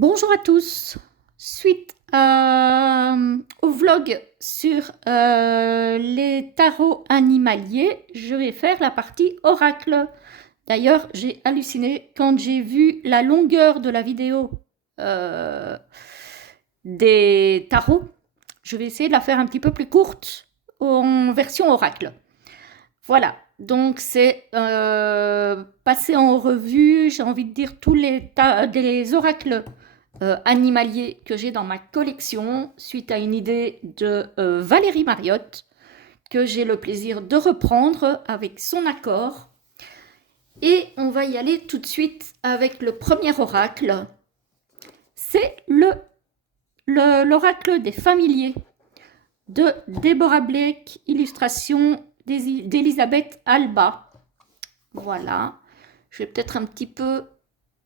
Bonjour à tous. Suite au vlog sur les tarots animaliers, je vais faire la partie oracle. D'ailleurs, j'ai halluciné quand j'ai vu la longueur de la vidéo euh, des tarots. Je vais essayer de la faire un petit peu plus courte en version oracle. Voilà, donc c'est passer en revue, j'ai envie de dire, tous les oracles animaliers que j'ai dans ma collection, suite à une idée de Valérie Mariotte, que j'ai le plaisir de reprendre avec son accord. Et on va y aller tout de suite avec le premier oracle. C'est l'oracle des familiers de Deborah Blake, illustration d'Elisabeth Alba. Voilà. Je vais peut-être un petit peu,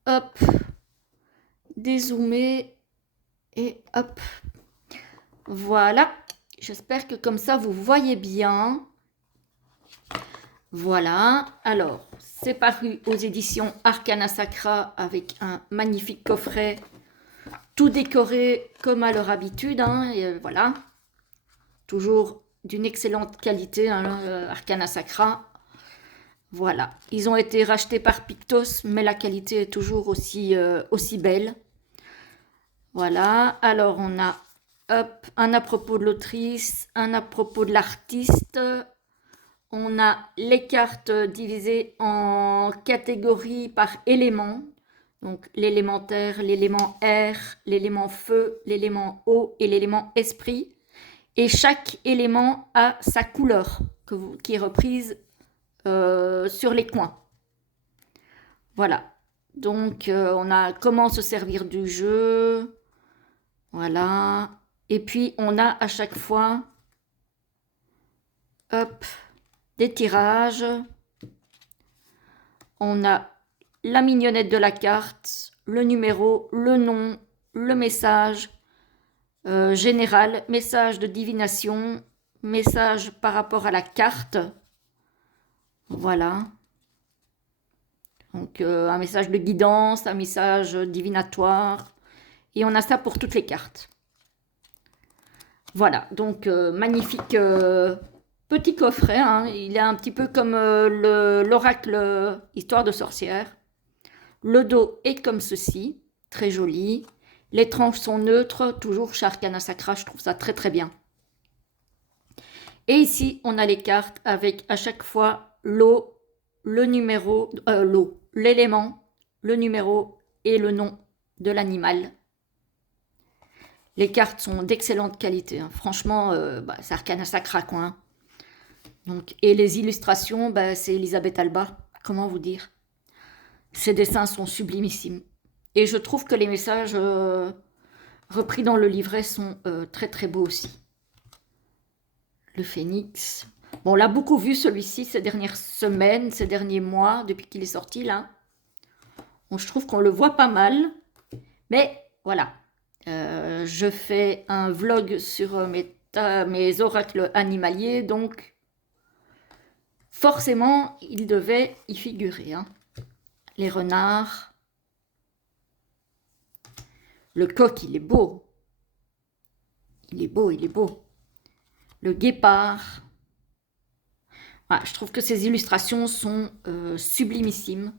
hop, dézoomer et hop. Voilà. J'espère que comme ça, vous voyez bien. Voilà. Alors, c'est paru aux éditions Arcana Sacra avec un magnifique coffret tout décoré comme à leur habitude. Hein, et voilà. Toujours d'une excellente qualité, hein, Arcana Sacra. Voilà, ils ont été rachetés par Pictos, mais la qualité est toujours aussi belle. Voilà, alors on a hop, un à propos de l'autrice, un à propos de l'artiste. On a les cartes divisées en catégories par éléments. Donc l'élémentaire, l'élément air, l'élément feu, l'élément eau et l'élément esprit. Et chaque élément a sa couleur qui est reprise sur les coins. Voilà. Donc, on a comment se servir du jeu. Voilà. Et puis, on a à chaque fois, hop, des tirages. On a la mignonnette de la carte, le numéro, le nom, le message général, message de divination, message par rapport à la carte. Voilà. Donc un message de guidance, un message divinatoire. Et on a ça pour toutes les cartes. Voilà, donc magnifique petit coffret. Hein. Il est un petit peu comme l'oracle Histoire de sorcière. Le dos est comme ceci, très joli. Les tranches sont neutres, toujours chez Arcana Sacra, je trouve ça très très bien. Et ici, on a les cartes avec à chaque fois l'eau, le numéro, l'élément, le numéro et le nom de l'animal. Les cartes sont d'excellente qualité. Hein. Franchement, c'est Arcana Sacra, quoi. Hein. Donc, et les illustrations, c'est Elisabeth Alba. Comment vous dire? Ses dessins sont sublimissimes. Et je trouve que les messages repris dans le livret sont très très beaux aussi. Le phénix. Bon, on l'a beaucoup vu celui-ci ces dernières semaines, ces derniers mois, depuis qu'il est sorti là. Bon, je trouve qu'on le voit pas mal. Mais voilà, je fais un vlog sur mes oracles animaliers, donc forcément, il devait y figurer. Hein. Les renards. Le coq, il est beau. Il est beau, il est beau. Le guépard. Voilà, je trouve que ces illustrations sont sublimissimes.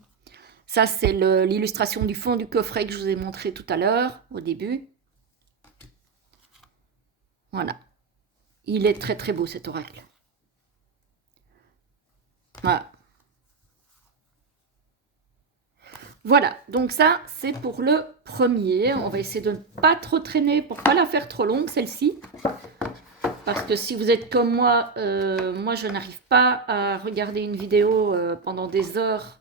Ça, c'est l'illustration du fond du coffret que je vous ai montré tout à l'heure, au début. Voilà. Il est très très beau cet oracle. Voilà. Voilà, donc ça, c'est pour le premier. On va essayer de ne pas trop traîner pour ne pas la faire trop longue, celle-ci. Parce que si vous êtes comme moi, moi, je n'arrive pas à regarder une vidéo pendant des heures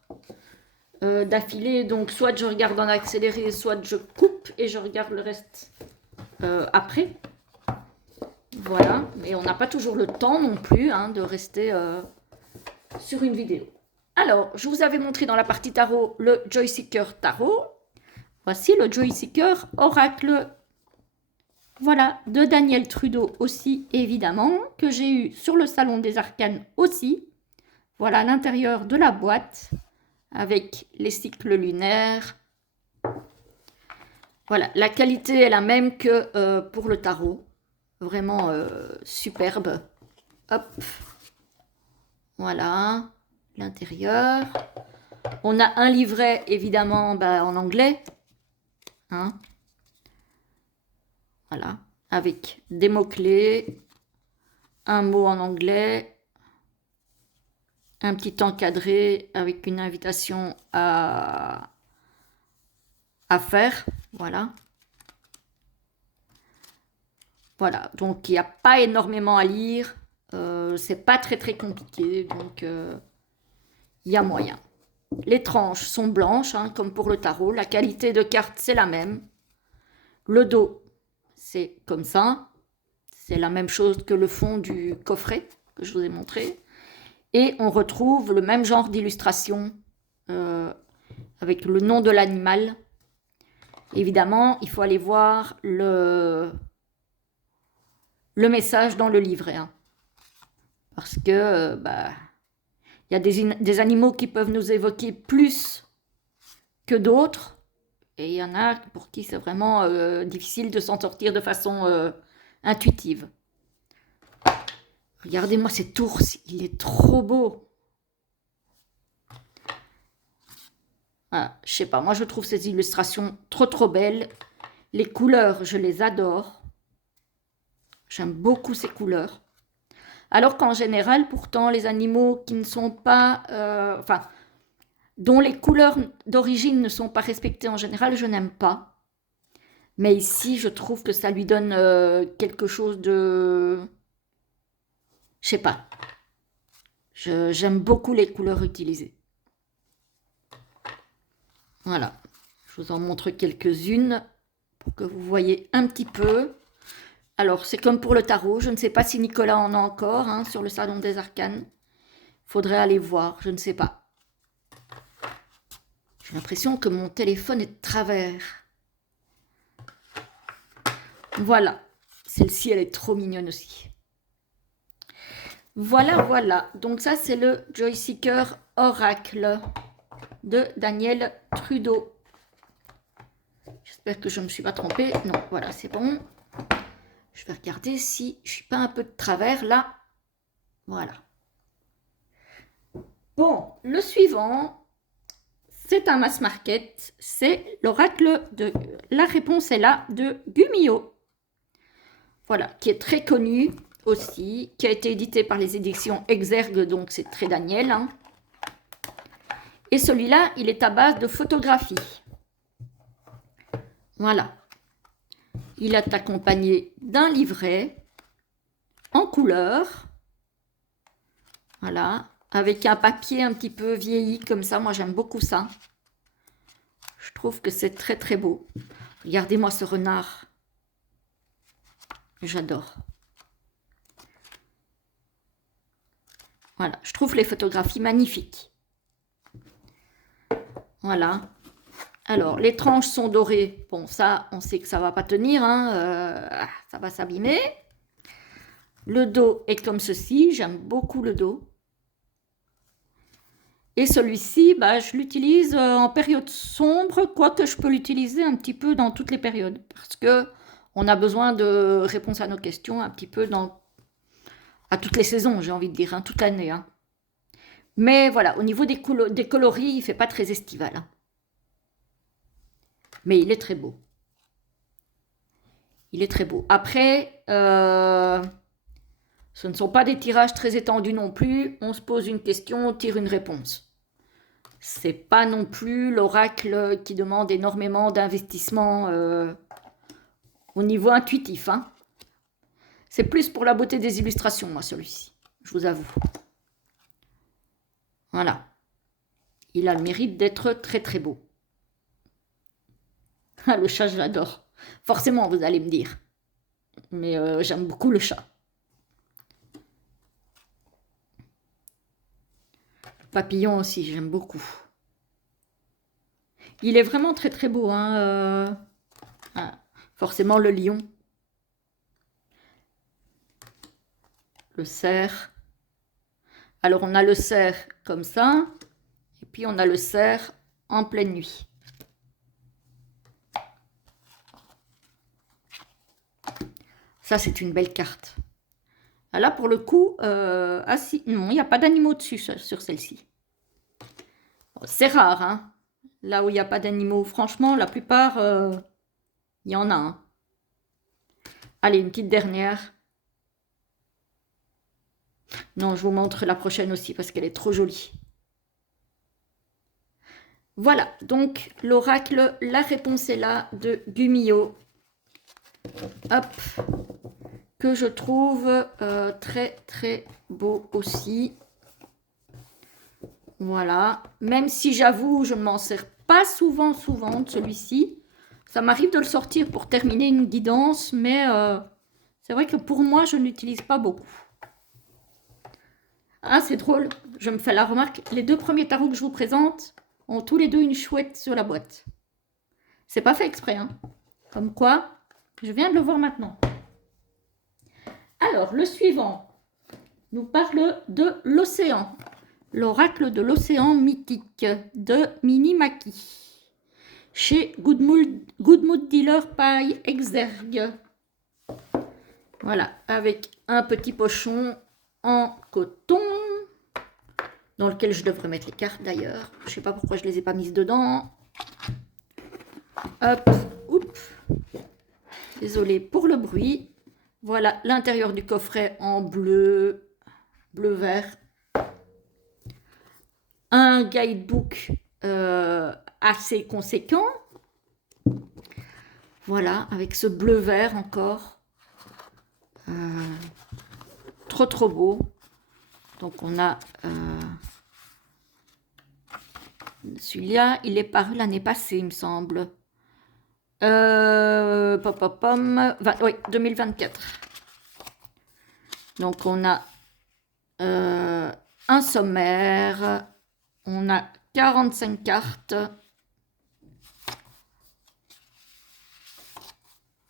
d'affilée. Donc, soit je regarde en accéléré, soit je coupe et je regarde le reste après. Voilà, mais on n'a pas toujours le temps non plus hein, de rester sur une vidéo. Alors, je vous avais montré dans la partie tarot le Joyseeker Tarot. Voici le Joyseeker Oracle. Voilà, de Daniel Trudeau aussi, évidemment, que j'ai eu sur le Salon des Arcanes aussi. Voilà l'intérieur de la boîte, avec les cycles lunaires. Voilà, la qualité est la même que pour le tarot. Vraiment superbe. Hop, voilà, l'intérieur. On a un livret, évidemment, bah, en anglais. Hein, voilà, avec des mots-clés, un mot en anglais, un petit encadré avec une invitation à faire. Voilà. Voilà, donc il n'y a pas énormément à lire. C'est pas très compliqué, donc il y a moyen. Les tranches sont blanches, hein, comme pour le tarot. La qualité de carte, c'est la même. Le dos, c'est comme ça. C'est la même chose que le fond du coffret que je vous ai montré. Et on retrouve le même genre d'illustration avec le nom de l'animal. Évidemment, il faut aller voir le message dans le livret. Hein, parce que bah, y a des animaux qui peuvent nous évoquer plus que d'autres. Et il y en a pour qui c'est vraiment difficile de s'en sortir de façon intuitive. Regardez-moi cet ours, il est trop beau. Ah, je sais pas, moi je trouve ces illustrations trop belles. Les couleurs, je les adore. J'aime beaucoup ces couleurs. Alors qu'en général, pourtant, les animaux qui ne sont pas... enfin, dont les couleurs d'origine ne sont pas respectées en général, je n'aime pas. Mais ici, je trouve que ça lui donne quelque chose de... Je sais pas. J'aime beaucoup les couleurs utilisées. Voilà. Je vous en montre quelques-unes pour que vous voyez un petit peu. Alors, c'est comme pour le tarot. Je ne sais pas si Nicolas en a encore hein, sur le Salon des Arcanes. Faudrait aller voir, je ne sais pas. J'ai l'impression que mon téléphone est de travers. Voilà. Celle-ci, elle est trop mignonne aussi. Voilà. Donc ça, c'est le Joyseeker Oracle de Daniel Trudeau. J'espère que je ne me suis pas trompée. Non, voilà, c'est bon. Je vais regarder si je ne suis pas un peu de travers là. Voilà. Bon, le suivant, c'est un mass market. C'est l'oracle de... La réponse est là de Gumio. Voilà, qui est très connu aussi, qui a été édité par les éditions Exergue, donc c'est très Daniel. Hein. Et celui-là, il est à base de photographie. Voilà. Il est accompagné d'un livret en couleur. Voilà. Avec un papier un petit peu vieilli comme ça. Moi, j'aime beaucoup ça. Je trouve que c'est très beau. Regardez-moi ce renard. J'adore. Voilà. Je trouve les photographies magnifiques. Voilà. Alors, les tranches sont dorées. Bon, ça, on sait que ça ne va pas tenir. Hein, ça va s'abîmer. Le dos est comme ceci. J'aime beaucoup le dos. Et celui-ci, bah, je l'utilise en période sombre, quoique je peux l'utiliser un petit peu dans toutes les périodes. Parce que on a besoin de réponses à nos questions un petit peu à toutes les saisons, j'ai envie de dire, hein, toute l'année. Hein. Mais voilà, au niveau des coloris, il ne fait pas très estival. Hein. Mais il est très beau. Il est très beau. Après, ce ne sont pas des tirages très étendus non plus. On se pose une question, on tire une réponse. C'est pas non plus l'oracle qui demande énormément d'investissement au niveau intuitif. Hein. C'est plus pour la beauté des illustrations, moi, celui-ci. Je vous avoue. Voilà. Il a le mérite d'être très beau. Ah, le chat, je l'adore. Forcément, vous allez me dire. Mais j'aime beaucoup le chat. Le papillon aussi, j'aime beaucoup. Il est vraiment très beau. Hein, ah, forcément, le lion. Le cerf. Alors, on a le cerf comme ça. Et puis, on a le cerf en pleine nuit. Ça, c'est une belle carte. Là, pour le coup, ah si, non, il n'y a pas d'animaux dessus sur celle-ci. C'est rare, hein. Là où il n'y a pas d'animaux, franchement, la plupart, il y en a. Hein. Allez, une petite dernière. Non, je vous montre la prochaine aussi parce qu'elle est trop jolie. Voilà, donc l'oracle, la réponse est là de Gumio. Hop, que je trouve très très beau aussi. Voilà, même si j'avoue, je ne m'en sers pas souvent de celui-ci. Ça m'arrive de le sortir pour terminer une guidance, mais c'est vrai que pour moi, je ne l'utilise pas beaucoup. Ah, c'est drôle, je me fais la remarque, les deux premiers tarots que je vous présente ont tous les deux une chouette sur la boîte. C'est pas fait exprès, hein. Comme quoi, je viens de le voir maintenant. Alors, le suivant nous parle de l'océan. L'oracle de l'océan mythique de Minimaki. Chez Good Mood Dealer by Exergue. Voilà, avec un petit pochon en coton, dans lequel je devrais mettre les cartes d'ailleurs. Je ne sais pas pourquoi je ne les ai pas mises dedans. Hop, oups. Désolée pour le bruit. Voilà l'intérieur du coffret en bleu, bleu-vert. Un guidebook assez conséquent. Voilà, avec ce bleu-vert encore. Trop beau. Donc on a celui-là, il est paru l'année passée, il me semble. Oui, 2024. Donc on a un sommaire, on a 45 cartes.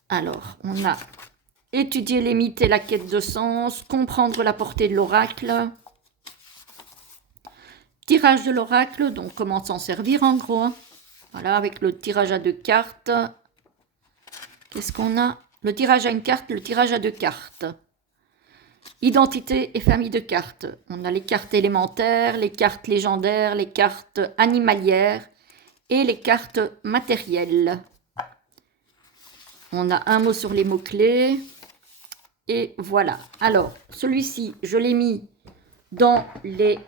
Alors, on a étudier les mythes et la quête de sens, comprendre la portée de l'oracle, tirage de l'oracle, donc comment s'en servir en gros. Voilà, avec le tirage à 2 cartes. Qu'est-ce qu'on a? Le tirage à une carte, le tirage à 2 cartes. Identité et famille de cartes. On a les cartes élémentaires, les cartes légendaires, les cartes animalières et les cartes matérielles. On a un mot sur les mots-clés. Et voilà. Alors, celui-ci, je l'ai mis dans les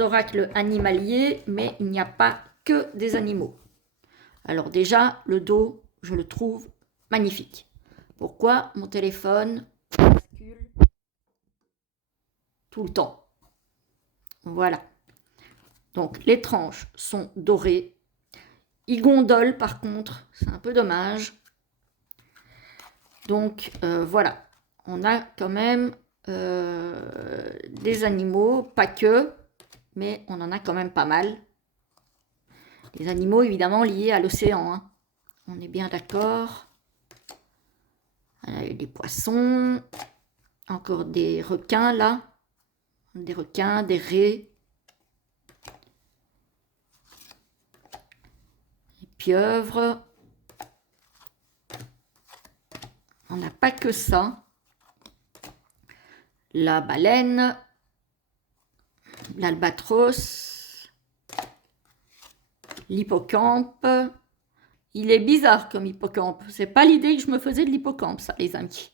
oracles animaliers, mais il n'y a pas que des animaux. Alors déjà, le dos, je le trouve magnifique. Pourquoi? Mon téléphone bascule tout le temps. Voilà. Donc, les tranches sont dorées. Il gondole, par contre, c'est un peu dommage. Donc, voilà. On a quand même des animaux, pas que, mais on en a quand même pas mal. Les animaux, évidemment, liés à l'océan. Hein. On est bien d'accord. Des poissons, encore des requins, là. Des requins, des raies. Des pieuvres. On n'a pas que ça. La baleine, l'albatros, l'hippocampe. Il est bizarre comme hippocampe. C'est pas l'idée que je me faisais de l'hippocampe, ça, les amis.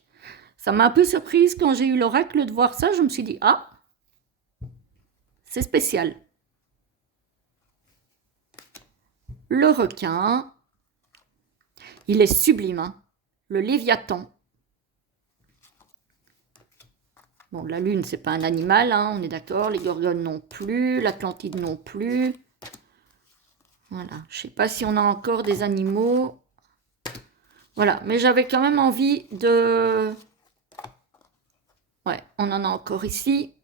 Ça m'a un peu surprise quand j'ai eu l'oracle de voir ça. Je me suis dit, ah, c'est spécial. Le requin, il est sublime, hein. Le léviathan. Bon, la lune, c'est pas un animal, hein, on est d'accord. Les gorgones non plus, l'Atlantide non plus. Voilà, je sais pas si on a encore des animaux. Voilà, mais j'avais quand même envie de... Ouais, on en a encore ici.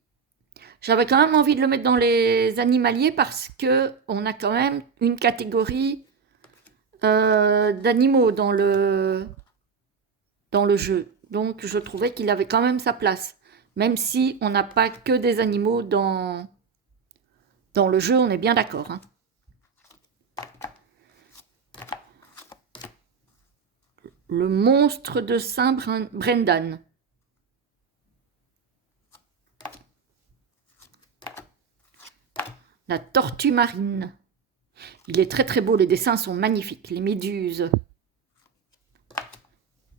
J'avais quand même envie de le mettre dans les animaliers parce que on a quand même une catégorie d'animaux dans le jeu. Donc, je trouvais qu'il avait quand même sa place. Même si on n'a pas que des animaux dans le jeu, on est bien d'accord. Hein. Le monstre de Saint Brendan. la tortue marine. Il est très très beau, les dessins sont magnifiques. Les méduses,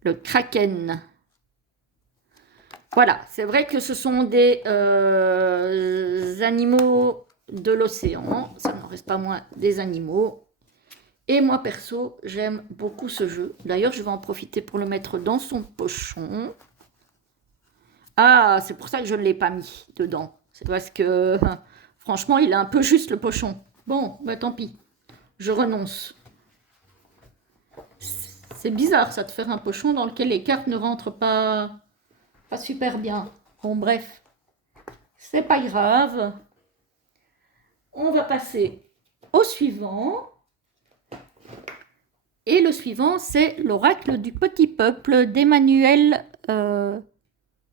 le kraken. Voilà, c'est vrai que ce sont des animaux de l'océan. Ça n'en reste pas moins des animaux. Et moi, perso, j'aime beaucoup ce jeu. D'ailleurs, je vais en profiter pour le mettre dans son pochon. Ah, c'est pour ça que je ne l'ai pas mis dedans. C'est parce que, franchement, il est un peu juste, le pochon. Bon, bah tant pis. Je renonce. C'est bizarre, ça, de faire un pochon dans lequel les cartes ne rentrent pas super bien. Bon, bref. C'est pas grave. On va passer au suivant. Et le suivant, c'est l'oracle du petit peuple d'Emmanuel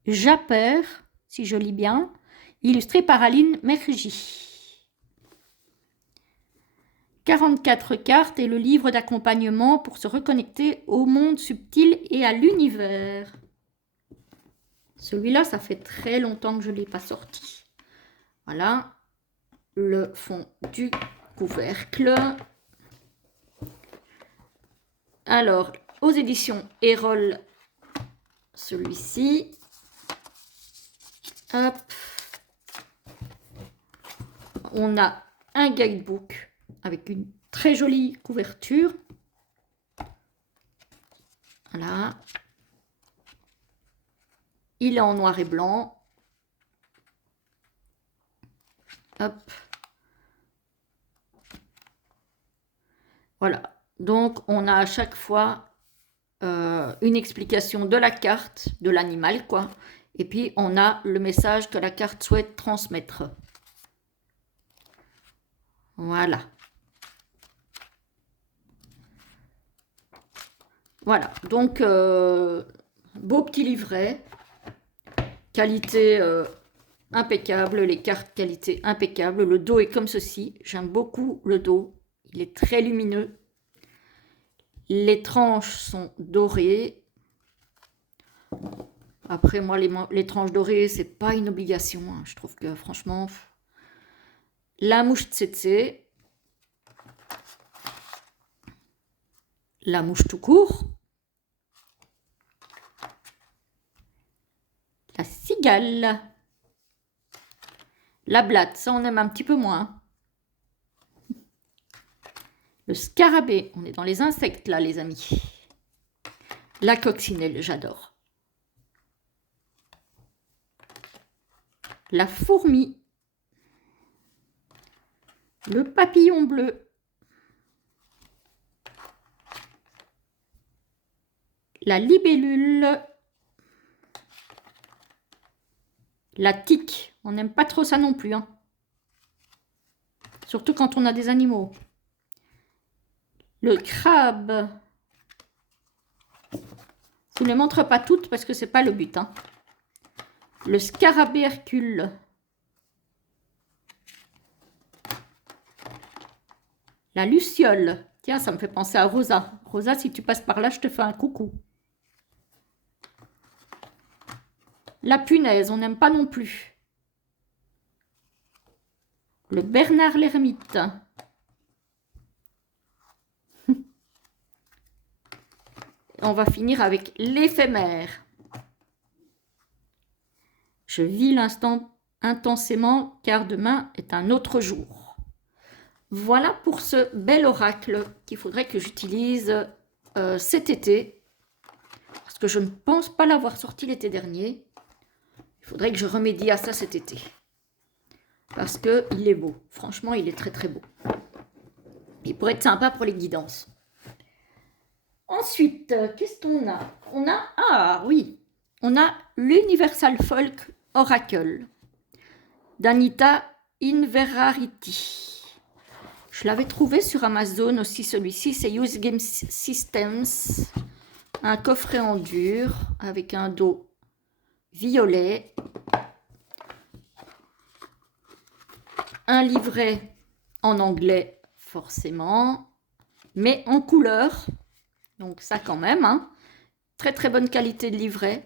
Japper, si je lis bien, illustré par Aline Mergy. 44 cartes et le livre d'accompagnement pour se reconnecter au monde subtil et à l'univers. Celui-là, ça fait très longtemps que je ne l'ai pas sorti. Voilà le fond du couvercle. Alors, aux éditions Erol, celui-ci. Hop. On a un guidebook avec une très jolie couverture. Voilà. Il est en noir et blanc. Hop. Voilà. Donc, on a à chaque fois une explication de la carte, de l'animal, quoi. Et puis, on a le message que la carte souhaite transmettre. Voilà. Voilà. Donc, beau petit livret. Qualité impeccable. Les cartes, qualité impeccable. Le dos est comme ceci. J'aime beaucoup le dos. Il est très lumineux. Les tranches sont dorées. Après, moi, les tranches dorées, c'est pas une obligation. Hein. Je trouve que, franchement, la mouche tsetse, la mouche tout court, la cigale, la blatte, ça, on aime un petit peu moins. Le scarabée, on est dans les insectes, là, les amis. La coccinelle, j'adore. La fourmi. Le papillon bleu. La libellule. La tique. On n'aime pas trop ça non plus. Hein. Surtout quand on a des animaux. Le crabe. Je ne les montre pas toutes parce que ce n'est pas le but. Hein. Le scarabée Hercule. La luciole. Tiens, ça me fait penser à Rosa. Rosa, si tu passes par là, je te fais un coucou. La punaise, on n'aime pas non plus. Le Bernard l'ermite. On va finir avec l'éphémère. Je vis l'instant intensément car demain est un autre jour. Voilà pour ce bel oracle qu'il faudrait que j'utilise cet été. Parce que je ne pense pas l'avoir sorti l'été dernier. Il faudrait que je remédie à ça cet été. Parce qu'il est beau. Franchement, il est très très beau. Il pourrait être sympa pour les guidances. Ensuite, qu'est-ce qu'on a? On a, ah oui, on a l'Universal Folk Oracle d'Anita Inverarity. Je l'avais trouvé sur Amazon aussi, celui-ci, c'est Use Game Systems. Un coffret en dur avec un dos violet. Un livret en anglais, forcément, mais en couleur. Donc ça quand même, hein. Très très bonne qualité de livret.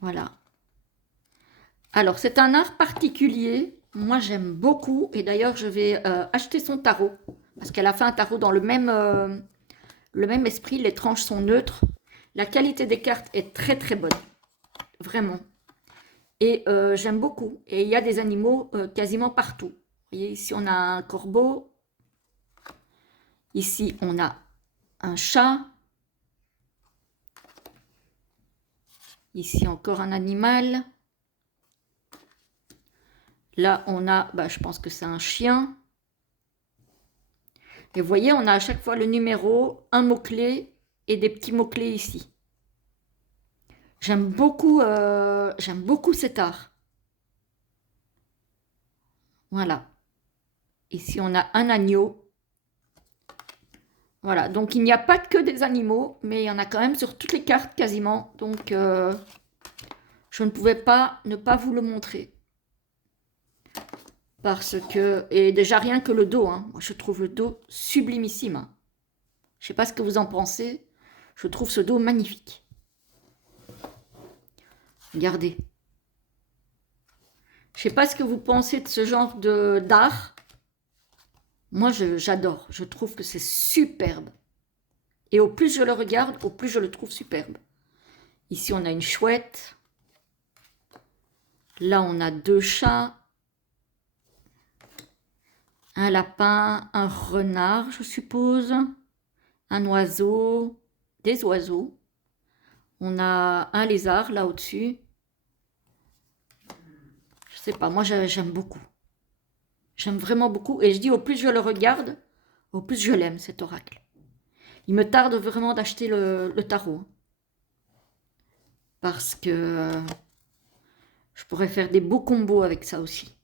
Voilà. Alors c'est un art particulier Moi, j'aime beaucoup. Et d'ailleurs, je vais acheter son tarot. Parce qu'elle a fait un tarot dans le même esprit. Les tranches sont neutres. La qualité des cartes est très très bonne. Vraiment. Et j'aime beaucoup. Et il y a des animaux quasiment partout. Vous voyez, ici, on a un corbeau. Ici, on a un chat. Ici, encore un animal. Là, on a, bah, je pense que c'est un chien. Et vous voyez, on a à chaque fois le numéro, un mot-clé et des petits mots-clés ici. J'aime beaucoup cet art. Voilà. Ici, on a un agneau. Voilà, donc il n'y a pas que des animaux, mais il y en a quand même sur toutes les cartes quasiment. Donc, je ne pouvais pas ne pas vous le montrer. Parce que, et déjà rien que le dos, hein, moi je trouve le dos sublimissime. Hein. Je ne sais pas ce que vous en pensez, je trouve ce dos magnifique. Regardez. Je ne sais pas ce que vous pensez de ce genre d'art. Moi j'adore, je trouve que c'est superbe. Et au plus je le regarde, au plus je le trouve superbe. Ici on a une chouette. Là on a deux chats. Un lapin, un renard je suppose. Un oiseau, des oiseaux. On a un lézard là au-dessus. Je sais pas, moi j'aime beaucoup. J'aime vraiment beaucoup. Et je dis, au plus je le regarde, au plus je l'aime cet oracle. Il me tarde vraiment d'acheter le tarot. Parce que je pourrais faire des beaux combos avec ça aussi.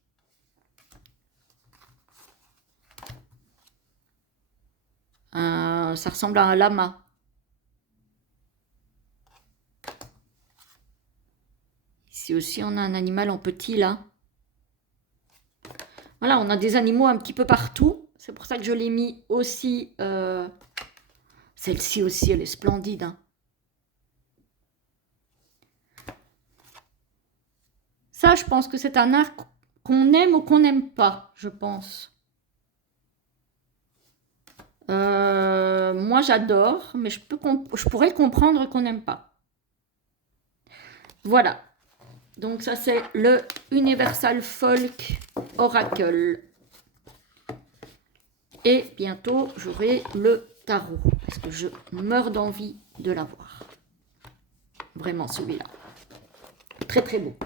Ça ressemble à un lama. Ici aussi, on a un animal en petit là. Voilà, on a des animaux un petit peu partout. C'est pour ça que je l'ai mis aussi. Celle-ci aussi, elle est splendide. Hein. Ça, je pense que c'est un art qu'on aime ou qu'on n'aime pas, je pense. Moi, j'adore, mais je pourrais comprendre qu'on n'aime pas. Voilà. Donc ça, c'est le Universal Folk Oracle. Et bientôt, j'aurai le tarot, parce que je meurs d'envie de l'avoir. Vraiment, celui-là. Très, très beau.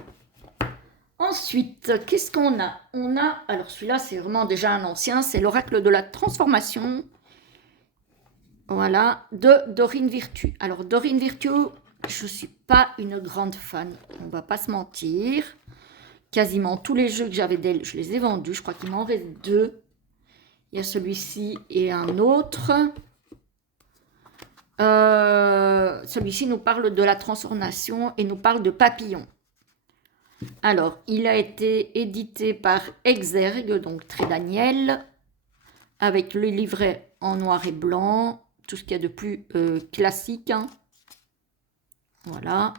Ensuite, qu'est-ce qu'on a? On a, alors celui-là, c'est vraiment déjà un ancien, c'est l'Oracle de la Transformation. Voilà, de Dorine Virtue. Alors, Dorine Virtue, je ne suis pas une grande fan, on ne va pas se mentir. Quasiment tous les jeux que j'avais d'elle, je les ai vendus. Je crois qu'il m'en reste deux. Il y a celui-ci et un autre. Celui-ci nous parle de la transformation et nous parle de papillons. Alors, il a été édité par Exergue, donc Très Daniel, avec le livret en noir et blanc, tout ce qu'il y a de plus classique. Hein. Voilà,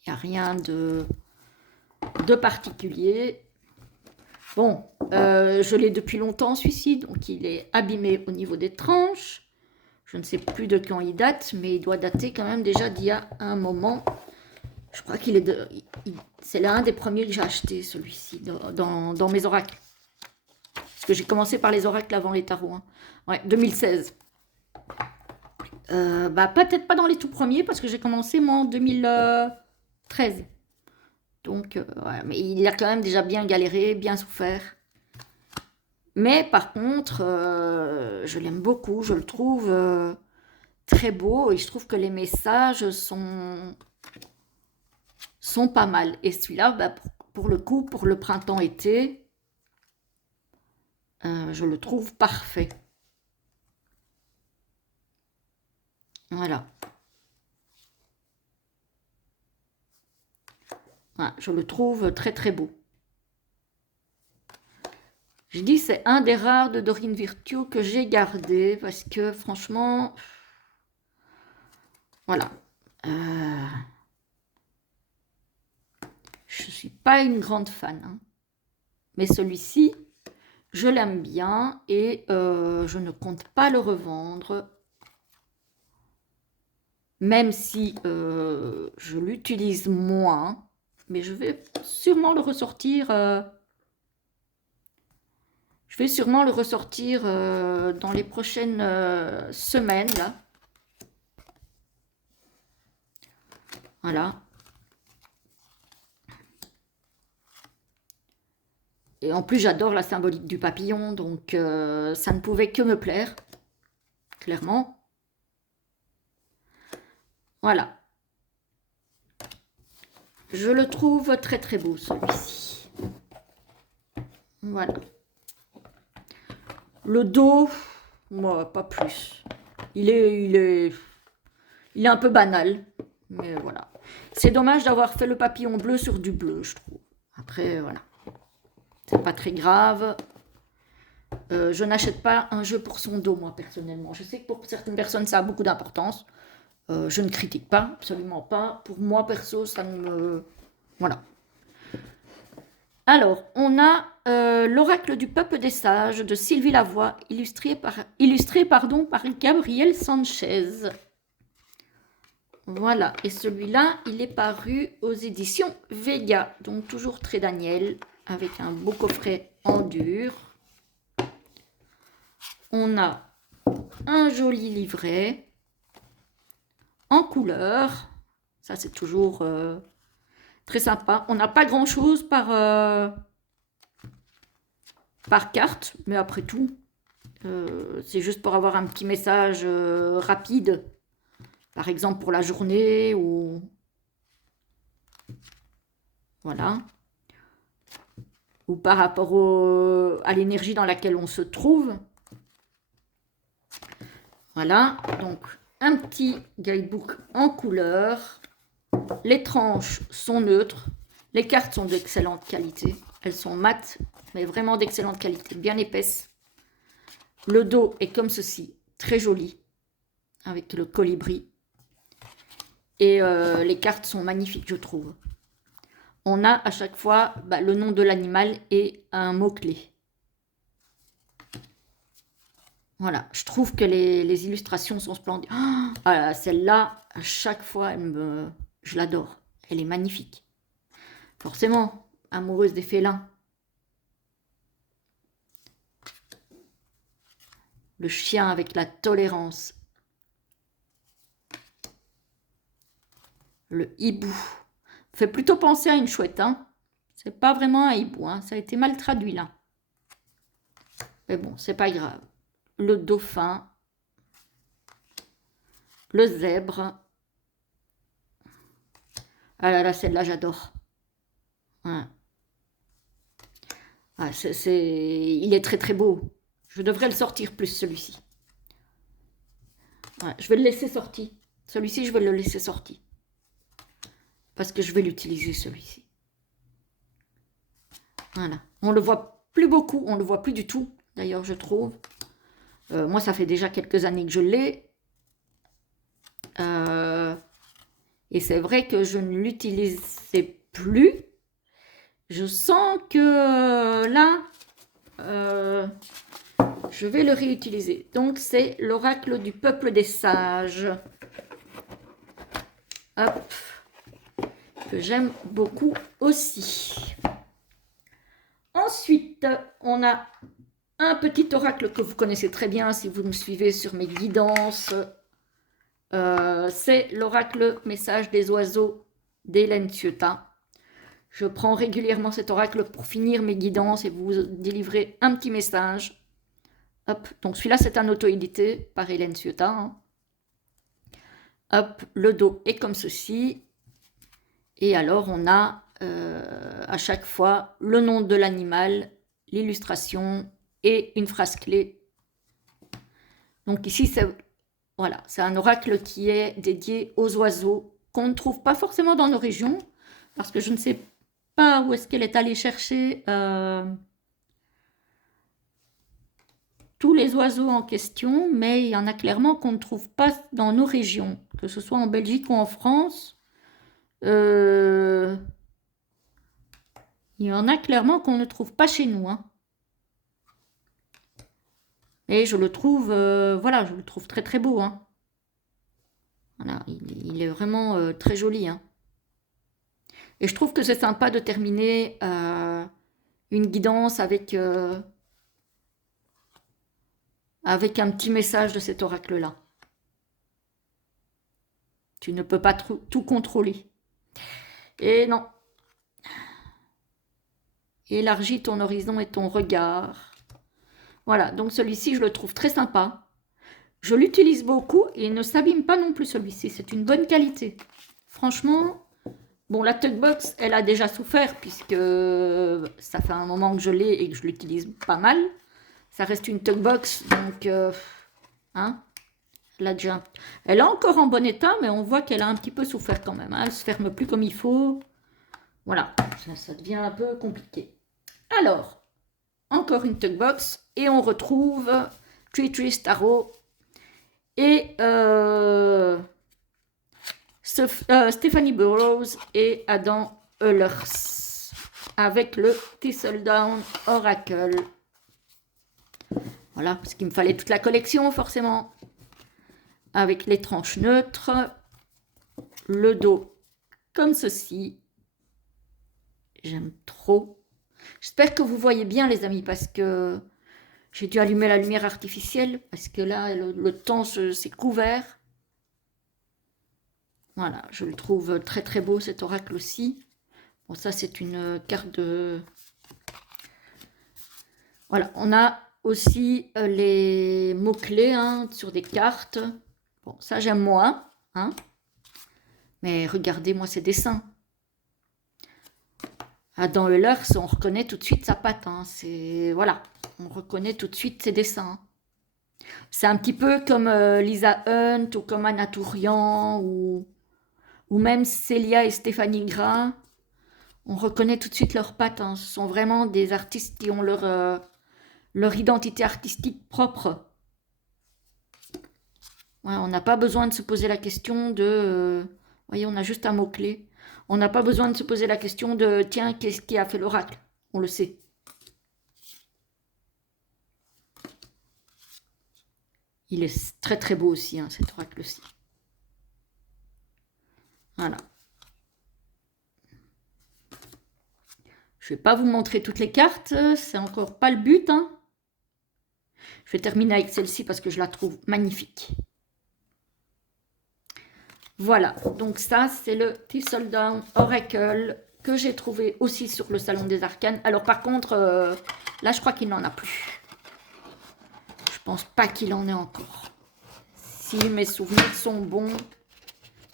il n'y a rien de particulier. Bon, je l'ai depuis longtemps celui-ci, donc il est abîmé au niveau des tranches. Je ne sais plus de quand il date, mais il doit dater quand même déjà d'il y a un moment. Je crois qu'il est c'est l'un des premiers que j'ai acheté, celui-ci, dans mes oracles. Parce que j'ai commencé par les oracles avant les tarots. Hein. Ouais, 2016. Bah, peut-être pas dans les tout premiers, parce que j'ai commencé moi en 2013. Donc, ouais, mais il a quand même déjà bien galéré, bien souffert. Mais par contre, je l'aime beaucoup, je le trouve très beau et je trouve que les messages sont pas mal. Et celui-là, bah, pour le coup, pour le printemps-été, je le trouve parfait. Voilà. Voilà, je le trouve très très beau. Je dis c'est un des rares de Dorine Virtue que j'ai gardé parce que franchement, voilà. Je suis pas une grande fan. Hein. mais celui-ci, je l'aime bien et je ne compte pas le revendre, même si je l'utilise moins, mais je vais sûrement le ressortir. Je vais sûrement le ressortir dans les prochaines semaines, là. Voilà. Et en plus, j'adore la symbolique du papillon, donc ça ne pouvait que me plaire, clairement. Voilà. Je le trouve très très beau, celui-ci. Voilà. Le dos, moi, pas plus. Il est un peu banal, mais voilà. C'est dommage d'avoir fait le papillon bleu sur du bleu, je trouve. Après, voilà. C'est pas très grave. Je n'achète pas un jeu pour son dos, moi, personnellement. Je sais que pour certaines personnes, ça a beaucoup d'importance. Je ne critique pas, absolument pas. Pour moi, perso, ça ne me... Voilà. Alors, on a l'oracle du peuple des sages de Sylvie Lavoie, illustré par Gabriel Sanchez. Voilà, et celui-là, il est paru aux éditions Vega, donc toujours très Daniel, avec un beau coffret en dur. On a un joli livret en couleur, ça c'est toujours très sympa. On n'a pas grand-chose par carte, mais après tout, c'est juste pour avoir un petit message rapide, par exemple pour la journée ou... Voilà. Ou par rapport à l'énergie dans laquelle on se trouve. Voilà, donc un petit guidebook en couleur. Les tranches sont neutres. Les cartes sont d'excellente qualité. Elles sont mates, mais vraiment d'excellente qualité, bien épaisses. Le dos est comme ceci, très joli, avec le colibri. Et les cartes sont magnifiques, je trouve. On a à chaque fois le nom de l'animal et un mot-clé. Voilà, je trouve que les illustrations sont splendides. Oh, celle-là, à chaque fois, je l'adore. Elle est magnifique. Forcément, amoureuse des félins. Le chien avec la tolérance. Le hibou. Fait plutôt penser à une chouette, hein. C'est pas vraiment un hibou, hein. Ça a été mal traduit, là. Mais bon, c'est pas grave. Le dauphin. Le zèbre. Ah là là, celle-là, j'adore. Ouais. Ah, il est très très beau. Je devrais le sortir plus, celui-ci. Ouais, je vais le laisser sorti. Celui-ci, je vais le laisser sorti. Parce que je vais l'utiliser, celui-ci. Voilà. On le voit plus beaucoup, on le voit plus du tout, d'ailleurs, je trouve. Moi, ça fait déjà quelques années que je l'ai. Et c'est vrai que je ne l'utilisais plus. Je sens que là, je vais le réutiliser. Donc, c'est l'oracle du peuple des sages. Hop. Que j'aime beaucoup aussi. Ensuite, on a un petit oracle que vous connaissez très bien si vous me suivez sur mes guidances. C'est l'oracle message des oiseaux d'Hélène Ciotat. Je prends régulièrement cet oracle pour finir mes guidances et vous délivrer un petit message. Hop, donc celui-là c'est un auto-édité par Hélène Ciotat. Hein. Hop, le dos est comme ceci. Et alors on a à chaque fois le nom de l'animal, l'illustration et une phrase clé. Donc ici c'est voilà, c'est un oracle qui est dédié aux oiseaux qu'on ne trouve pas forcément dans nos régions parce que je ne sais pas où est-ce qu'elle est allée chercher tous les oiseaux en question, mais il y en a clairement qu'on ne trouve pas dans nos régions, que ce soit en Belgique ou en France. Il Il y en a clairement qu'on ne trouve pas chez nous, hein. Et je le trouve, voilà, je le trouve très très beau, hein. Voilà, il est vraiment très joli, hein. Et je trouve que c'est sympa de terminer une guidance avec un petit message de cet oracle-là. Tu ne peux pas tout contrôler. Et non. Élargis ton horizon et ton regard. Voilà, donc celui-ci, je le trouve très sympa. Je l'utilise beaucoup et il ne s'abîme pas non plus celui-ci. C'est une bonne qualité. Franchement, bon, la Tugbox, elle a déjà souffert puisque ça fait un moment que je l'ai et que je l'utilise pas mal. Ça reste une Tugbox, donc hein, elle est encore en bon état, mais on voit qu'elle a un petit peu souffert quand même, hein. Elle se ferme plus comme il faut. Voilà, ça devient un peu compliqué. Alors, encore une Tugbox et on retrouve Tree Starro et Stephanie Burrows et Adam Ehlers avec le Thistledown Oracle. Voilà, parce qu'il me fallait toute la collection forcément. Avec les tranches neutres, le dos comme ceci. J'aime trop. J'espère que vous voyez bien les amis parce que j'ai dû allumer la lumière artificielle parce que là le temps s'est couvert. Voilà, je le trouve très très beau cet oracle aussi. Bon, ça c'est une carte de... Voilà, on a aussi les mots-clés hein, sur des cartes. Bon, ça j'aime moins, hein. Mais regardez-moi ces dessins. Adam Ehlers, on reconnaît tout de suite sa patte. Hein. Voilà, on reconnaît tout de suite ses dessins. C'est un petit peu comme Lisa Hunt ou comme Anna Tourian ou même Célia et Stéphanie Gras. On reconnaît tout de suite leurs pattes. Hein. Ce sont vraiment des artistes qui ont leur identité artistique propre. Ouais, on n'a pas besoin de se poser la question de... voyez, on a juste un mot-clé. On n'a pas besoin de se poser la question de, tiens, qu'est-ce qui a fait l'oracle? On le sait. Il est très très beau aussi, hein, cet oracle-ci. Voilà. Je ne vais pas vous montrer toutes les cartes, c'est encore pas le but. Hein. Je vais terminer avec celle-ci parce que je la trouve magnifique. Voilà, donc ça c'est le Thistledown Oracle que j'ai trouvé aussi sur le Salon des Arcanes. Alors par contre, là je crois qu'il n'en a plus. Je pense pas qu'il en ait encore. Si mes souvenirs sont bons,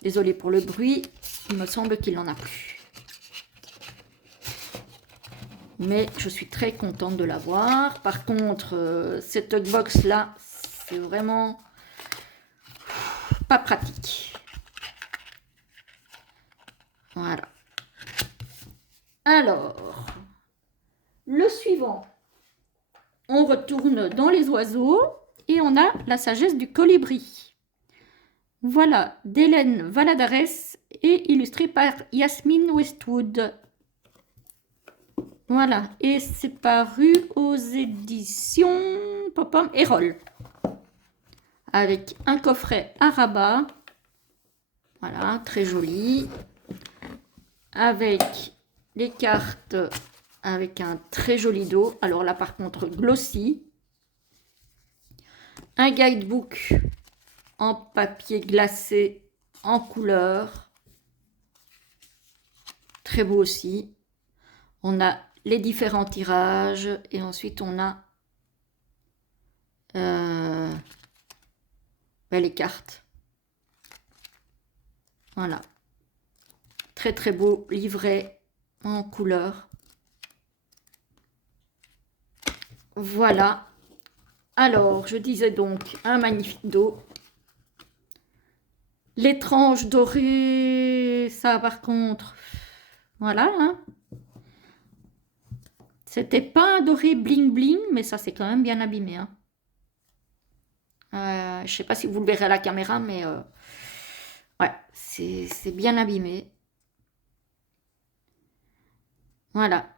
désolé pour le bruit, il me semble qu'il n'en a plus. Mais je suis très contente de l'avoir. Par contre, cette box là, c'est vraiment pas pratique. Voilà. Alors, le suivant. On retourne dans les oiseaux et on a la sagesse du colibri. Voilà, d'Hélène Valadares et illustré par Yasmine Westwood. Voilà, et c'est paru aux éditions Pop-Pom et Roll. Avec un coffret à rabat. Voilà, très joli. Avec les cartes avec un très joli dos. Alors là, par contre, glossy. Un guidebook en papier glacé en couleur. Très beau aussi. On a les différents tirages et ensuite on a les cartes. Voilà. Très très beau livret en couleur. Voilà. Alors, je disais donc un magnifique dos. Les tranches dorées, ça par contre, voilà. Hein. C'était pas un doré bling bling, mais ça c'est quand même bien abîmé. Hein. Je sais pas si vous le verrez à la caméra, mais ouais, c'est bien abîmé. Voilà.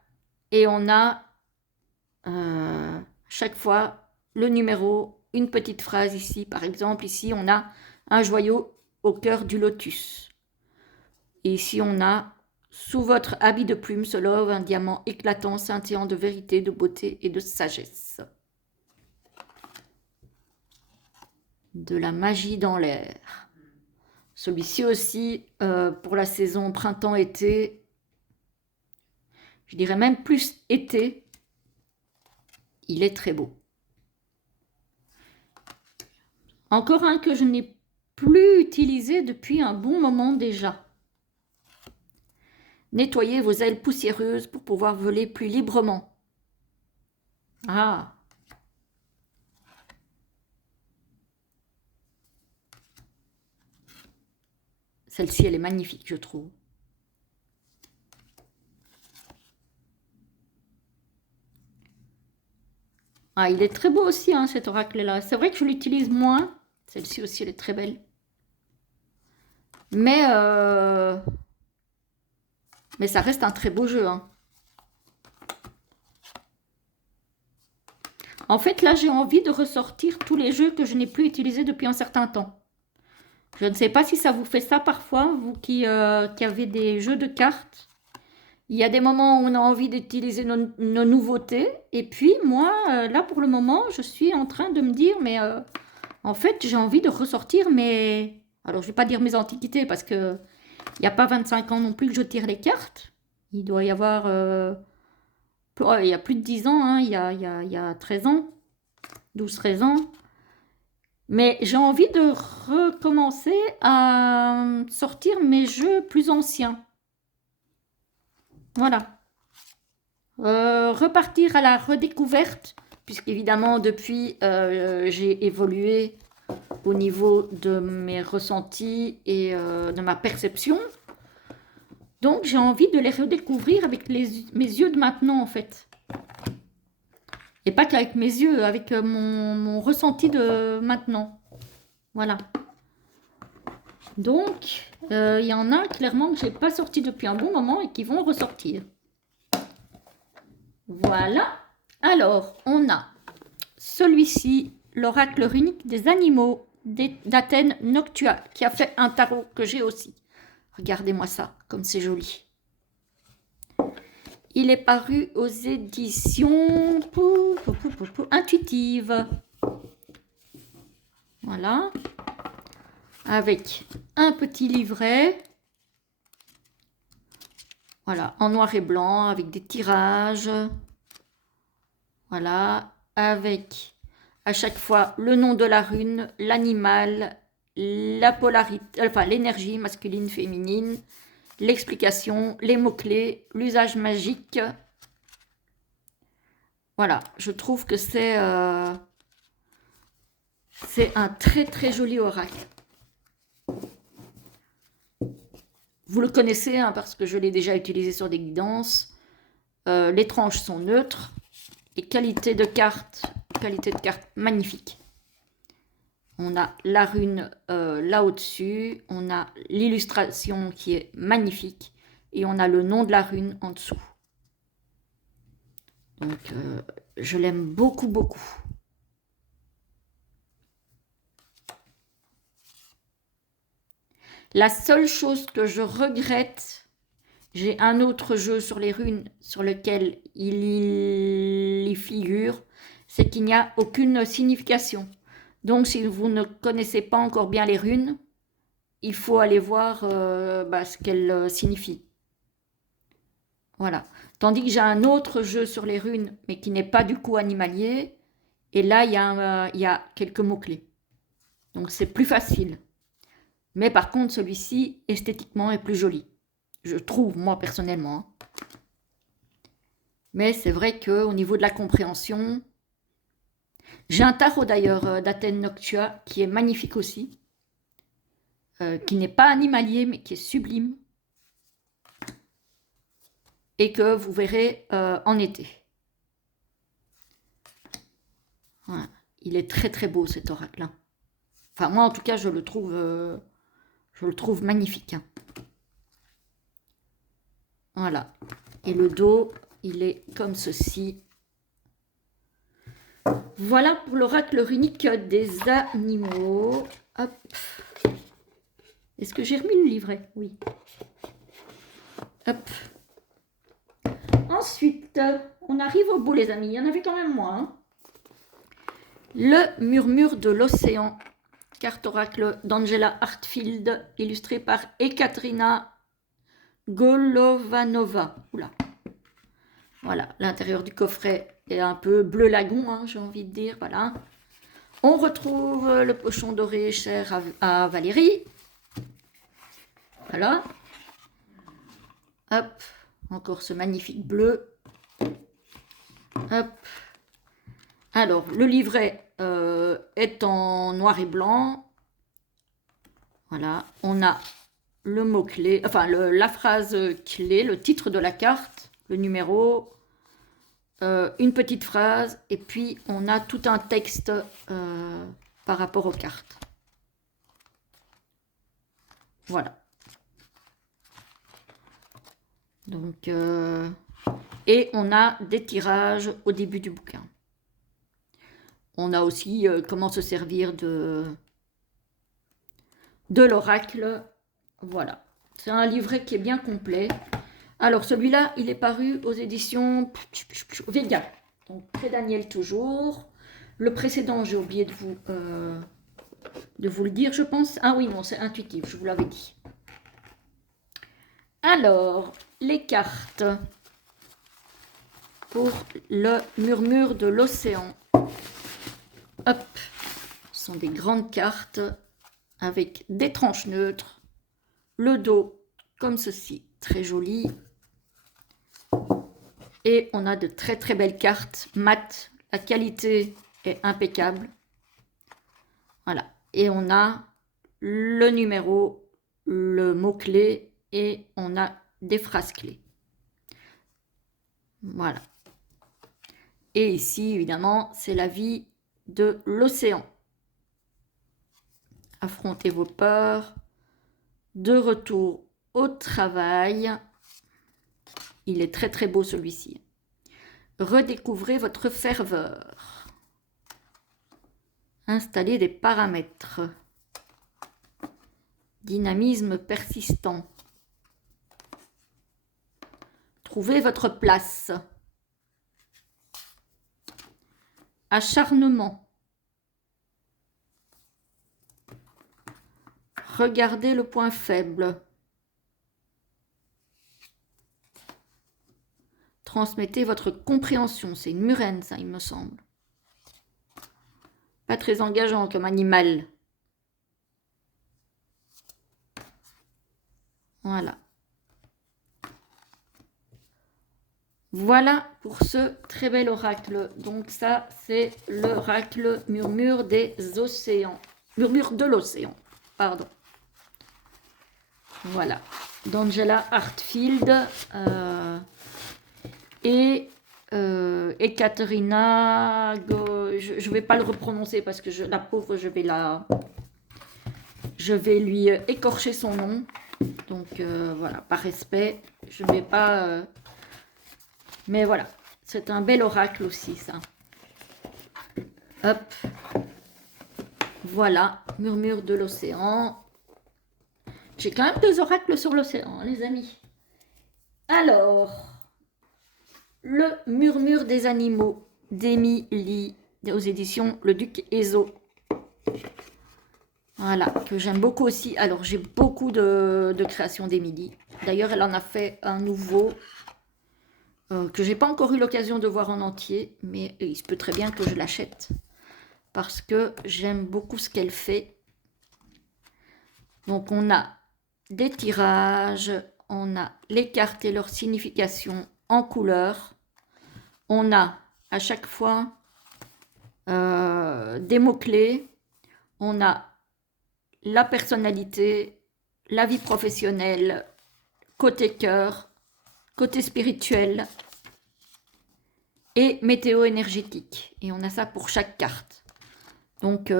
Et on a chaque fois le numéro, une petite phrase ici. Par exemple, ici, on a un joyau au cœur du lotus. Et ici, on a sous votre habit de plume se love un diamant éclatant, scintillant de vérité, de beauté et de sagesse. De la magie dans l'air. Celui-ci aussi, pour la saison printemps-été, je dirais même plus été, il est très beau. Encore un que je n'ai plus utilisé depuis un bon moment déjà. Nettoyez vos ailes poussiéreuses pour pouvoir voler plus librement. Ah! Celle-ci, elle est magnifique, je trouve. Ah, il est très beau aussi, hein, cet oracle-là. C'est vrai que je l'utilise moins. Celle-ci aussi, elle est très belle. Mais ça reste un très beau jeu, hein. En fait, là, j'ai envie de ressortir tous les jeux que je n'ai plus utilisés depuis un certain temps. Je ne sais pas si ça vous fait ça parfois, vous qui avez des jeux de cartes. Il y a des moments où on a envie d'utiliser nos nouveautés. Et puis, moi, là, pour le moment, je suis en train de me dire, mais en fait, j'ai envie de ressortir mes... Alors, je ne vais pas dire mes antiquités, parce que il n'y a pas 25 ans non plus que je tire les cartes. Il doit y avoir... il y a plus de 10 ans, hein, il y a 13 ans, 12-13 ans. Mais j'ai envie de recommencer à sortir mes jeux plus anciens. Voilà. Repartir à la redécouverte, puisqu'évidemment, depuis, j'ai évolué au niveau de mes ressentis et de ma perception. Donc, j'ai envie de les redécouvrir avec mes yeux de maintenant, en fait. Et pas qu'avec mes yeux, avec mon ressenti de maintenant. Voilà. Donc, il y en a clairement que je n'ai pas sorti depuis un bon moment et qui vont ressortir. Voilà. Alors, on a celui-ci, l'oracle runique des animaux d'Athènes Noctua, qui a fait un tarot que j'ai aussi. Regardez-moi ça, comme c'est joli. Il est paru aux éditions Intuitive. Voilà. Avec un petit livret. Voilà, en noir et blanc, avec des tirages. Voilà, avec à chaque fois le nom de la rune, l'animal, la polarité, enfin l'énergie masculine, féminine, l'explication, les mots-clés, l'usage magique. Voilà, je trouve que c'est un très très joli oracle. Vous le connaissez, hein, parce que je l'ai déjà utilisé sur des guidances. Les tranches sont neutres. Et qualité de carte magnifique. On a la rune là au-dessus, on a l'illustration qui est magnifique et on a le nom de la rune en dessous. Donc, je l'aime beaucoup, beaucoup. La seule chose que je regrette, j'ai un autre jeu sur les runes sur lequel il y figure, c'est qu'il n'y a aucune signification. Donc, si vous ne connaissez pas encore bien les runes, il faut aller voir ce qu'elles signifient. Voilà. Tandis que j'ai un autre jeu sur les runes, mais qui n'est pas du coup animalier. Et là, il y a quelques mots-clés. Donc, c'est plus facile. Mais par contre, celui-ci, esthétiquement, est plus joli. Je trouve, moi, personnellement. Mais c'est vrai qu'au niveau de la compréhension... J'ai un tarot, d'ailleurs, d'Athènes Noctua, qui est magnifique aussi. Qui n'est pas animalier, mais qui est sublime. Et que vous verrez en été. Voilà. Il est très très beau cet oracle. Hein. Enfin, moi en tout cas, je le trouve magnifique. Hein. Voilà. Et le dos, il est comme ceci. Voilà pour l'oracle runique des animaux. Hop. Est-ce que j'ai remis le livret? Oui. Hop. Ensuite, on arrive au bout, les amis. Il y en avait quand même moins. Hein. Le murmure de l'océan. Carte oracle d'Angela Hartfield, illustrée par Ekaterina Golovanova. Oula. Voilà, l'intérieur du coffret est un peu bleu lagon, hein, j'ai envie de dire. Voilà. On retrouve le pochon doré cher à Valérie. Voilà. Hop, encore ce magnifique bleu. Hop. Alors, le livret est en noir et blanc. Voilà, on a le mot-clé, enfin la phrase clé, le titre de la carte, le numéro, une petite phrase, et puis on a tout un texte par rapport aux cartes. Voilà. Donc, et on a des tirages au début du bouquin. On a aussi comment se servir de l'oracle. Voilà. C'est un livret qui est bien complet. Alors, celui-là, il est paru aux éditions Vega. Donc, Pré Daniel toujours. Le précédent, j'ai oublié de vous le dire, je pense. Ah oui, non, c'est intuitif, je vous l'avais dit. Alors, les cartes pour le murmure de l'océan. Hop, ce sont des grandes cartes avec des tranches neutres. Le dos, comme ceci, très joli. Et on a de très très belles cartes mat. La qualité est impeccable. Voilà. Et on a le numéro, le mot-clé et on a des phrases clés. Voilà. Et ici, évidemment, c'est la vie de l'océan. Affrontez vos peurs. De retour au travail. Il est très très beau celui-ci. Redécouvrez votre ferveur. Installez des paramètres. Dynamisme persistant. Trouvez votre place. Acharnement. Regardez le point faible. Transmettez votre compréhension. C'est une murène, ça, il me semble. Pas très engageant comme animal. Voilà. Voilà pour ce très bel oracle. Donc ça, c'est l'oracle murmure des océans. Murmure de l'océan, pardon. Voilà. D'Angela Hartfield et Ekaterina, je ne vais pas le reprononcer parce que la pauvre, je vais lui écorcher son nom. Donc voilà, par respect, je ne vais pas... mais voilà, c'est un bel oracle aussi, ça. Hop. Voilà, murmure de l'océan. J'ai quand même 2 oracles sur l'océan, les amis. Alors, le murmure des animaux d'Émilie, aux éditions Le Duc Ezo. Voilà, que j'aime beaucoup aussi. Alors, j'ai beaucoup de créations d'Émilie. D'ailleurs, elle en a fait un nouveau que j'ai pas encore eu l'occasion de voir en entier, mais il se peut très bien que je l'achète parce que j'aime beaucoup ce qu'elle fait. Donc, on a des tirages, on a les cartes et leur signification en couleur. On a à chaque fois des mots-clés. On a la personnalité, la vie professionnelle, côté cœur, côté spirituel et météo énergétique. Et on a ça pour chaque carte. Donc,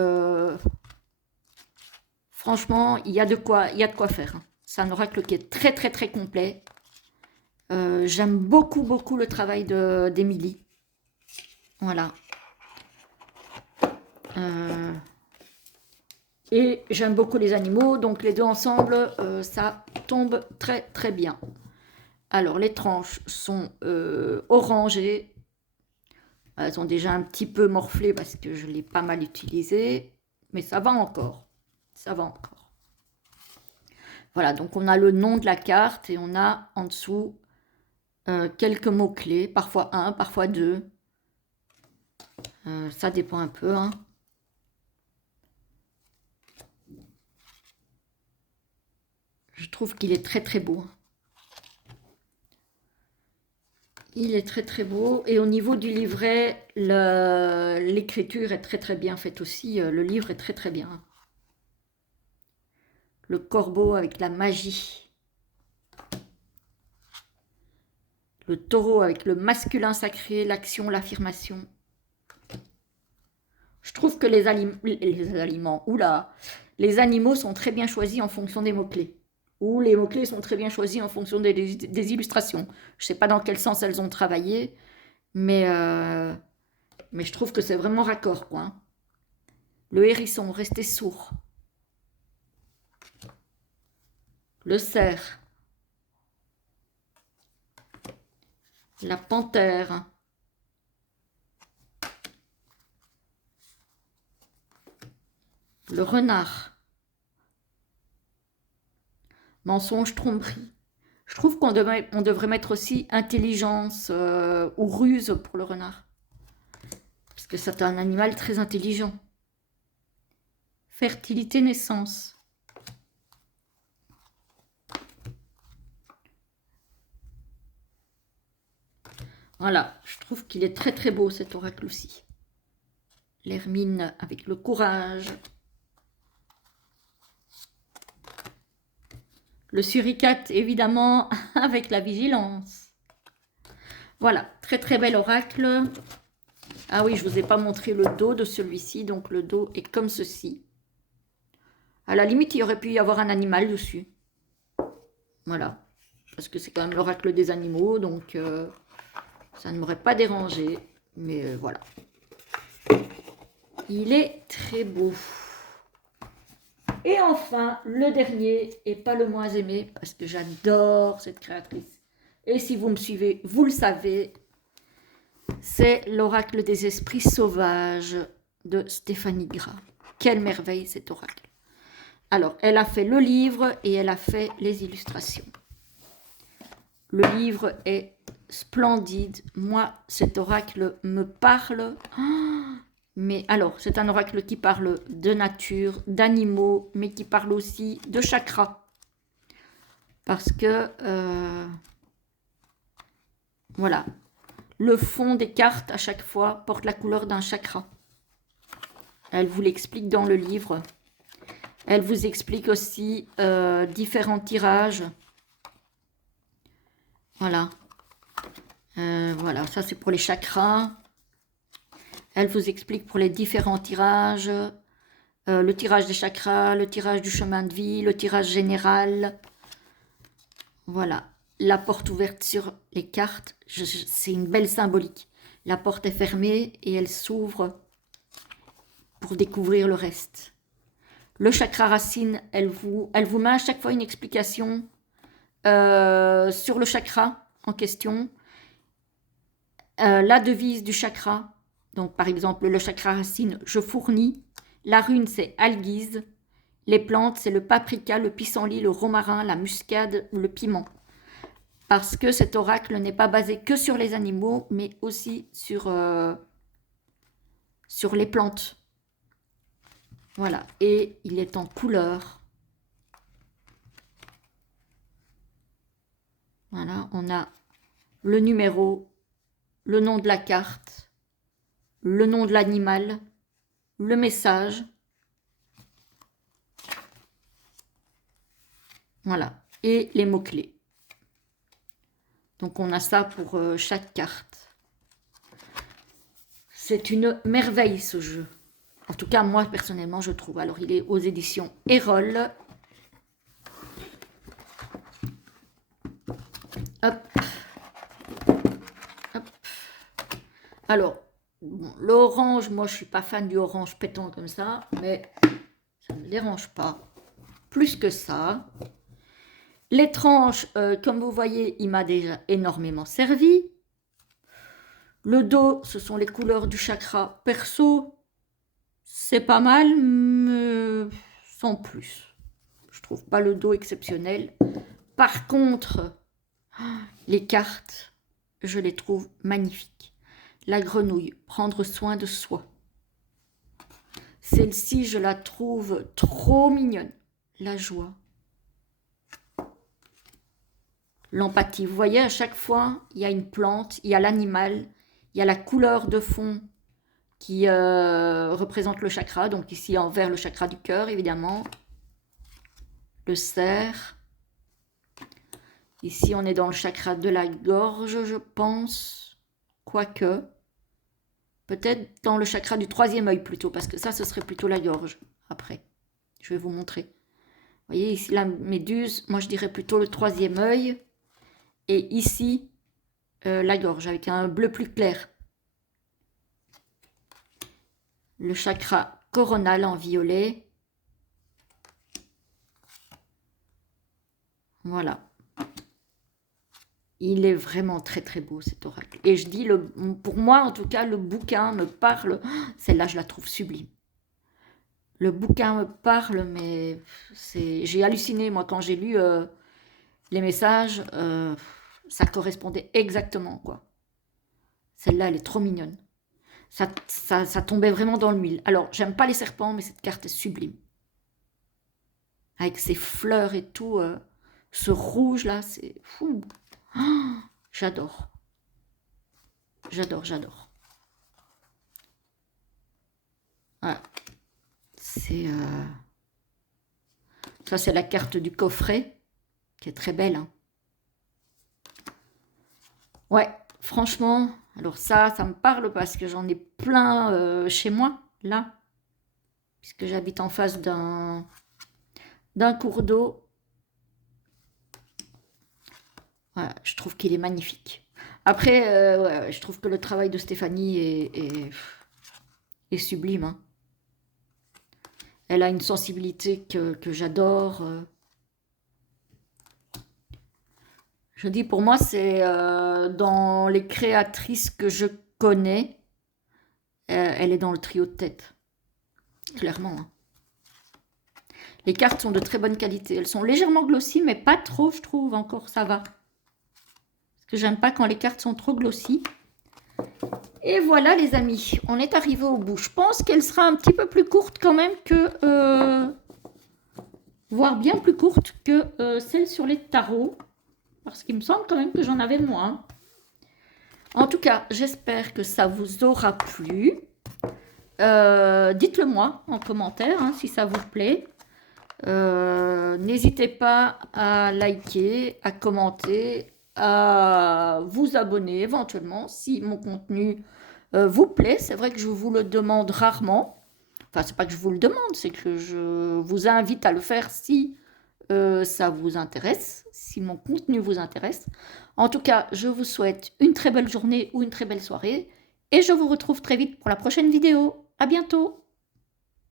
franchement, il y a de quoi faire. C'est un oracle qui est très très très complet. J'aime beaucoup, beaucoup le travail d'Émilie. Voilà. Et j'aime beaucoup les animaux, donc les deux ensemble, ça tombe très, très bien. Alors, les tranches sont orangées. Elles ont déjà un petit peu morflé parce que je l'ai pas mal utilisé. Mais ça va encore. Ça va encore. Voilà, donc on a le nom de la carte et on a en dessous quelques mots-clés. Parfois un, parfois deux. Ça dépend un peu, hein. Je trouve qu'il est très très beau. Il est très très beau. Et au niveau du livret, l'écriture est très très bien faite aussi. Le livre est très très bien. Le corbeau avec la magie. Le taureau avec le masculin sacré, l'action, l'affirmation. Je trouve que les animaux sont très bien choisis en fonction des mots-clés. Ou les mots-clés sont très bien choisis en fonction des illustrations. Je ne sais pas dans quel sens elles ont travaillé, mais je trouve que c'est vraiment raccord, quoi, hein. Le hérisson, restez sourd. Le cerf. La panthère. Le renard. Mensonge, tromperie. Je trouve qu'on devrait mettre aussi intelligence ou ruse pour le renard. Parce que c'est un animal très intelligent. Fertilité, naissance. Voilà, je trouve qu'il est très très beau cet oracle aussi. L'hermine avec le courage. Le suricate, évidemment, avec la vigilance. Voilà, très très bel oracle. Ah oui, je ne vous ai pas montré le dos de celui-ci, donc le dos est comme ceci. À la limite, il aurait pu y avoir un animal dessus. Voilà, parce que c'est quand même l'oracle des animaux, donc ça ne m'aurait pas dérangé. Mais voilà. Il est très beau. Et enfin, le dernier, et pas le moins aimé, parce que j'adore cette créatrice. Et si vous me suivez, vous le savez, c'est l'oracle des esprits sauvages de Stéphanie Gras. Quelle merveille cet oracle. Alors, elle a fait le livre et elle a fait les illustrations. Le livre est splendide. Moi, cet oracle me parle. Mais alors, c'est un oracle qui parle de nature, d'animaux, mais qui parle aussi de chakras. Parce que, voilà, le fond des cartes, à chaque fois, porte la couleur d'un chakra. Elle vous l'explique dans le livre. Elle vous explique aussi différents tirages. Voilà. Voilà, ça c'est pour les chakras. Elle vous explique pour les différents tirages. Le tirage des chakras, le tirage du chemin de vie, le tirage général. Voilà. La porte ouverte sur les cartes, c'est une belle symbolique. La porte est fermée et elle s'ouvre pour découvrir le reste. Le chakra racine, elle vous met à chaque fois une explication sur le chakra en question. La devise du chakra, donc par exemple le chakra racine, je fournis. La rune, c'est Alguise. Les plantes, c'est le paprika, le pissenlit, le romarin, la muscade ou le piment. Parce que cet oracle n'est pas basé que sur les animaux, mais aussi sur les plantes. Voilà, et il est en couleur. Voilà, on a le numéro, le nom de la carte, le nom de l'animal, le message. Voilà, et les mots-clés. Donc on a ça pour chaque carte. C'est une merveille ce jeu. En tout cas, moi personnellement, je trouve. Alors il est aux éditions Erol. Hop. Alors, bon, l'orange, moi je suis pas fan du orange pétant comme ça, mais ça ne me dérange pas plus que ça. Les tranches, comme vous voyez, il m'a déjà énormément servi. Le dos, ce sont les couleurs du chakra perso. C'est pas mal, mais sans plus. Je trouve pas le dos exceptionnel. Par contre, les cartes, je les trouve magnifiques. La grenouille, prendre soin de soi. Celle-ci, je la trouve trop mignonne. La joie. L'empathie. Vous voyez, à chaque fois, il y a une plante, il y a l'animal, il y a la couleur de fond qui représente le chakra. Donc ici, envers le chakra du cœur, évidemment. Le cerf. Ici, on est dans le chakra de la gorge, je pense. Quoique. Peut-être dans le chakra du troisième œil plutôt, parce que ça, ce serait plutôt la gorge. Après, je vais vous montrer. Vous voyez, ici, la méduse, moi, je dirais plutôt le troisième œil. Et ici, la gorge, avec un bleu plus clair. Le chakra coronal en violet. Voilà. Il est vraiment très très beau cet oracle. Et je dis, pour moi en tout cas, le bouquin me parle. Celle-là, je la trouve sublime. Le bouquin me parle, mais j'ai halluciné moi quand j'ai lu les messages. Ça correspondait exactement, quoi. Celle-là, elle est trop mignonne. Ça tombait vraiment dans le mille. Alors, j'aime pas les serpents, mais cette carte est sublime. Avec ses fleurs et tout, ce rouge-là, c'est fou. Oh, j'adore. J'adore, j'adore. Voilà. Ça, c'est la carte du coffret, qui est très belle. Hein. Ouais, franchement, alors ça me parle parce que j'en ai plein chez moi, là. Puisque j'habite en face d'un cours d'eau. Voilà, je trouve qu'il est magnifique. Après, ouais, je trouve que le travail de Stéphanie est sublime. Hein. Elle a une sensibilité que j'adore. Je dis, pour moi, c'est dans les créatrices que je connais, elle est dans le trio de tête. Clairement. Hein. Les cartes sont de très bonne qualité. Elles sont légèrement glossy, mais pas trop, je trouve. Encore, ça va. Parce que j'aime pas quand les cartes sont trop glossy. Et voilà, les amis. On est arrivé au bout. Je pense qu'elle sera un petit peu plus courte quand même que... voire bien plus courte que celle sur les tarots. Parce qu'il me semble quand même que j'en avais moins. En tout cas, j'espère que ça vous aura plu. Dites-le moi en commentaire hein, si ça vous plaît. N'hésitez pas à liker, à commenter, à vous abonner éventuellement si mon contenu vous plaît. C'est vrai que je vous le demande rarement. Enfin, c'est pas que je vous le demande, c'est que je vous invite à le faire si ça vous intéresse, si mon contenu vous intéresse. En tout cas, je vous souhaite une très belle journée ou une très belle soirée et je vous retrouve très vite pour la prochaine vidéo. À bientôt!